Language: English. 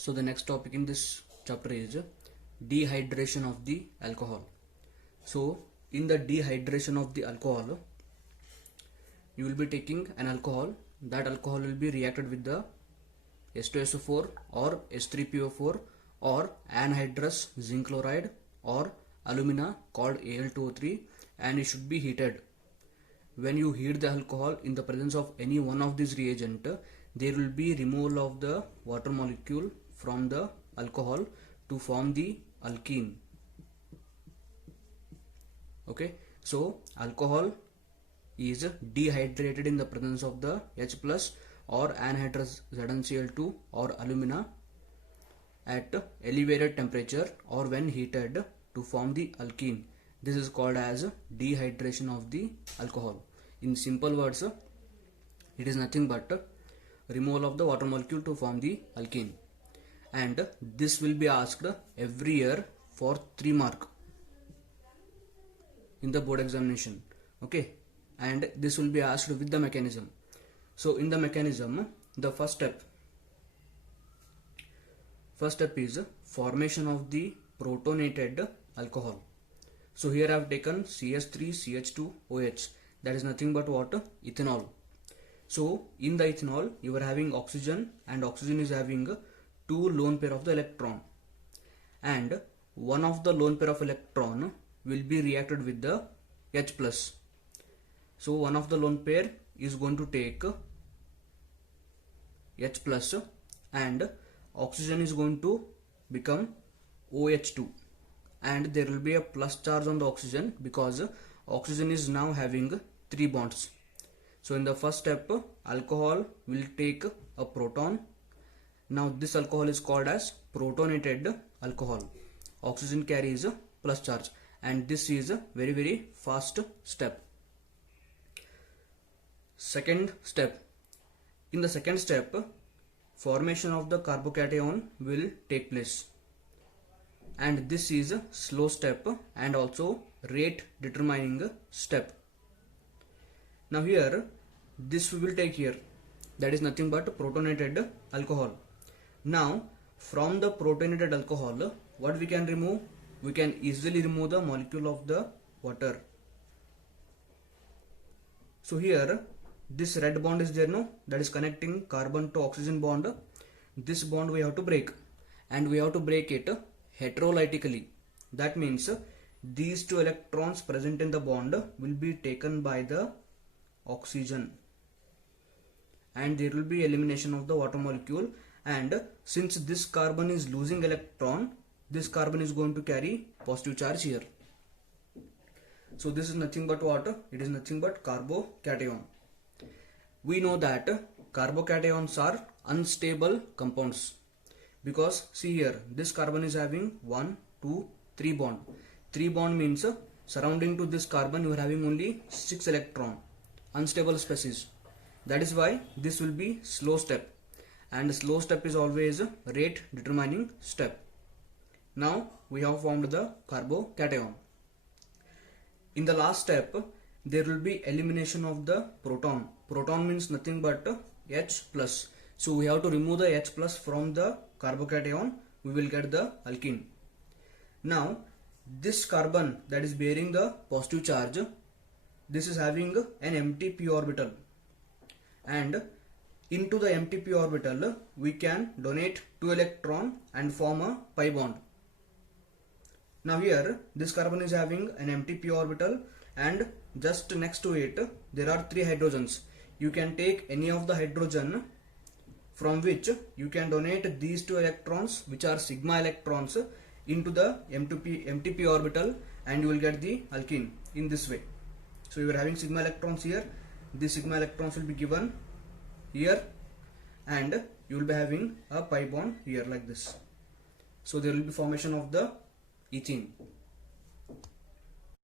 So the next topic in this chapter is dehydration of the alcohol. So in the dehydration of the alcohol, you will be taking an alcohol. That alcohol will be reacted with the H2SO4 or H3PO4 or anhydrous zinc chloride or alumina called Al2O3, and it should be heated. When you heat the alcohol in the presence of any one of these reagent, there will be removal of the water molecule from the alcohol to form the alkene. Okay, so alcohol is dehydrated in the presence of the H plus or anhydrous ZnCl2 or alumina at elevated temperature or when heated to form the alkene. This is called as dehydration of the alcohol. In simple words, it is nothing but removal of the water molecule to form the alkene, and this will be asked every year for 3 mark in the board examination. Okay, and this will be asked with the mechanism. So in the mechanism, the first step is formation of the protonated alcohol. So here I have taken CH3CH2OH, that is nothing but what? Ethanol. So in the ethanol you are having oxygen, and oxygen is having 2 lone pair of the electron, and one of the lone pair of electron will be reacted with the H plus. So one of the lone pair is going to take H plus and oxygen is going to become OH2, and there will be a plus charge on the oxygen because oxygen is now having 3 bonds. So in the first step, alcohol will take a proton. Now this alcohol is called as protonated alcohol. Oxygen carries a plus charge, and this is a very fast step. Second step. In the second step, formation of the carbocation will take place, and this is a slow step and also rate determining step. Now here this we will take here, that is nothing but protonated alcohol. Now from the protonated alcohol, what we can remove? We can easily remove the molecule of the water. So here this red bond is there, no, that is connecting carbon to oxygen bond. This bond we have to break, and we have to break it heterolytically. That means these 2 electrons present in the bond will be taken by the oxygen, and there will be elimination of the water molecule. And since this carbon is losing electron, this carbon is going to carry positive charge here. So this is nothing but what? It is nothing but carbocation. We know that carbocations are unstable compounds, because see here, this carbon is having 1, 2, 3 bond. 3 bond means surrounding to this carbon you are having only 6 electron, unstable species. That is why this will be slow step, and slow step is always a rate determining step. Now we have formed the carbocation. In the last step, there will be elimination of the proton. Proton means nothing but H plus. So we have to remove the H plus from the carbocation. We will get the alkene. Now this carbon that is bearing the positive charge, this is having an empty p orbital, and into the empty p orbital we can donate 2 electron and form a pi bond. Now here this carbon is having an empty p orbital, and just next to it there are 3 hydrogens. You can take any of the hydrogen from which you can donate these 2 electrons, which are sigma electrons, into the empty p orbital, and you will get the alkene in this way. So you are having sigma electrons here. These sigma electrons will be given here, and you will be having a pi bond here like this. So there will be formation of the ethene.